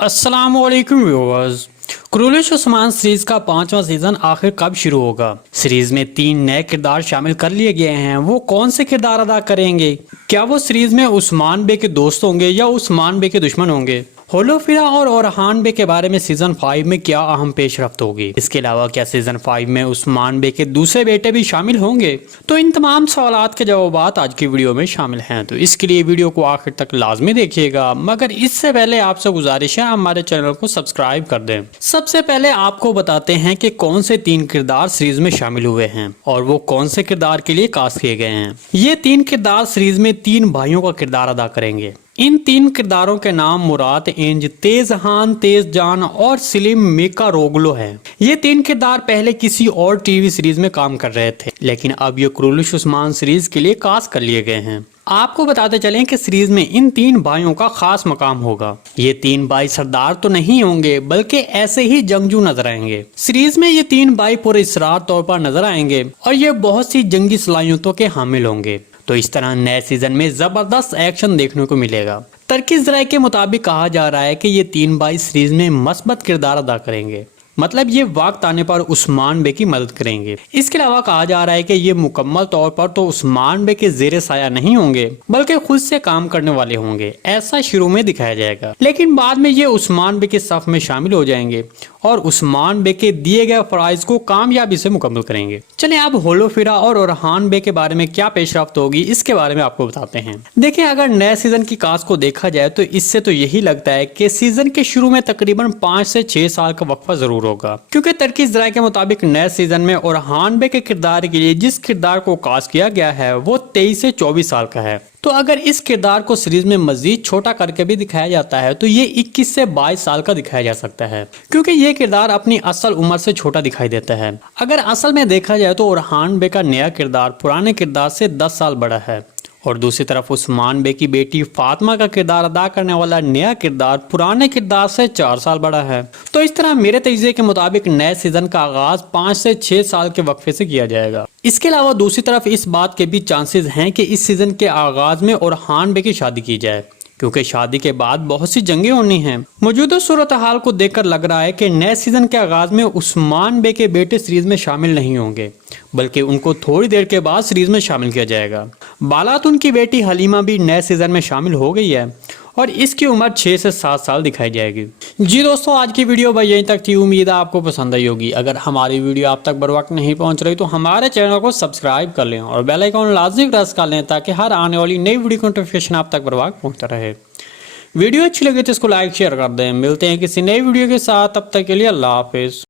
अस्सलाम वालेकुम viewers. क्रूलिश Usman series का 5वां सीजन आखिर कब शुरू होगा? सीरीज में 3 नए किरदार शामिल कर लिए गए हैं। वो कौन से किरदार अदा करेंगे? क्या वो सीरीज में उस्मान बे के दोस्त होंगे या उस्मान बे के दुश्मन होंगे? होलोफिरा और ओरहान बे के बारे में सीजन 5 में क्या अहम पेशरफ्त होगी? इसके अलावा क्या सीजन 5 में उस्मान बे के दूसरे बेटे भी शामिल होंगे? तो इन तमाम सवालात के जवाब आज की वीडियो में शामिल हैं, तो इसके लिए वीडियो को आखिर तक लाजमी देखिएगा। मगर इससे पहले आपसे गुजारिश है हमारे चैनल को सब्सक्राइब कर दें। सबसे पहले आपको बताते हैं कि कौन से 3 किरदार सीरीज में शामिल हुए हैं और वो कौन से किरदार के लिए कास्ट किए गए हैं। ये 3 किरदार सीरीज में 3 भाइयों का किरदार अदा करेंगे। इन 3 किरदारों के नाम मुराद इंज, तेजहान तेजजान और सिलिम मेका रोगलो है। ये 3 किरदार पहले किसी और टीवी सीरीज में काम कर रहे थे, लेकिन अब ये क्रूलिश उस्मान सीरीज के लिए कास्ट कर लिए गए हैं। आपको बताते चलें कि सीरीज में इन 3 भाइयों का खास मकाम होगा। ये 3 भाई सरदार तो नहीं होंगे, बल्कि ऐसे ही जंगजू नजर आएंगे। सीरीज में ये 3 भाई पूरे इसरार तौर पर नजर आएंगे और ये बहुत सी जंगी सलाहियतों के हामिल होंगे। तो इस तरह नए सीजन में जबरदस्त एक्शन देखने को मिलेगा। तर्कीज राय के मुताबिक कहा जा रहा है कि ये 3 भाई सीरीज में मस्बत किरदार अदा करेंगे, मतलब ये वक्त आने पर उस्मान बे की मदद करेंगे। इसके अलावा कहा जा रहा है कि ये मुकम्मल तौर पर तो उस्मान बे के जेरे साया नहीं होंगे, बल्कि खुद से काम करने वाले होंगे। ऐसा शुरू में दिखाया जाएगा, लेकिन बाद में ये उस्मान बे के सफ में शामिल हो जाएंगे और उस्मान बे के दिए गए फराइज को कामयाबी से मुकम्मल करेंगे। चलिए अब होलोफिरा और ओरहान बे के बारे में क्या पेशरफ्त होगी इसके बारे में आपको बताते हैं। देखिए, अगर नए सीजन की कास्ट को देखा जाए तो इससे तो यही लगता है कि सीजन के शुरू में तकरीबन 5 से 6 साल का वक्फा जरूर होगा, क्योंकि तर्कीज राय के मुताबिक नए सीजन में ओरहान बे के किरदार के लिए जिस किरदार को कास्ट किया गया है वो 23 से 24 साल का है। तो अगर इस किरदार को सीरीज में मजीद छोटा करके भी दिखाया जाता है तो ये 21 से 22 साल का दिखाया जा सकता है, क्योंकि ये किरदार अपनी असल उम्र से छोटा दिखाई देता है। अगर असल में देखा जाए तो ओरहान बे का नया किरदार पुराने किरदार से 10 साल बड़ा है और दूसरी तरफ उस्मान बे की बेटी फातिमा का किरदार अदा करने वाला नया किरदार पुराने किरदार से 4 साल बड़ा है। तो इस तरह मेरे तजज़िये के मुताबिक नए सीजन का आगाज 5 से 6 साल के वक्फे से किया जाएगा। इसके अलावा दूसरी तरफ इस बात के भी चांसेस हैं कि इस सीजन के आगाज में ओरहान बे की शादी की जाए, क्योंकि शादी के बाद बहुत सी जंगें होनी हैं। मौजूदा सूरत हाल को देखकर लग रहा है कि नए सीजन के आगाज में उस्मान बे के बेटे सीरीज में शामिल नहीं होंगे, बल्कि उनको थोड़ी देर के बाद सीरीज में शामिल किया जाएगा। बालात उनकी बेटी हलीमा भी नए सीजन में शामिल हो गई है और इसकी उम्र 6 से 7 साल दिखाई जाएगी। जी दोस्तों, आज की वीडियो भाई यहीं तक थी। उम्मीद है आपको पसंद आई होगी। अगर हमारी वीडियो आप तक बर वक्त नहीं पहुंच रही तो हमारे चैनल को सब्सक्राइब कर लें और बेल आइकन लाजमी प्रेस कर लें, ताकि हर आने वाली नई वीडियो नोटिफिकेशन आप तक बर वक्त पहुंचता रहे। वीडियो अच्छी लगे तो इसको लाइक शेयर कर दें। मिलते हैं किसी नई वीडियो के साथ, तब तक के लिए अल्लाह हाफिज।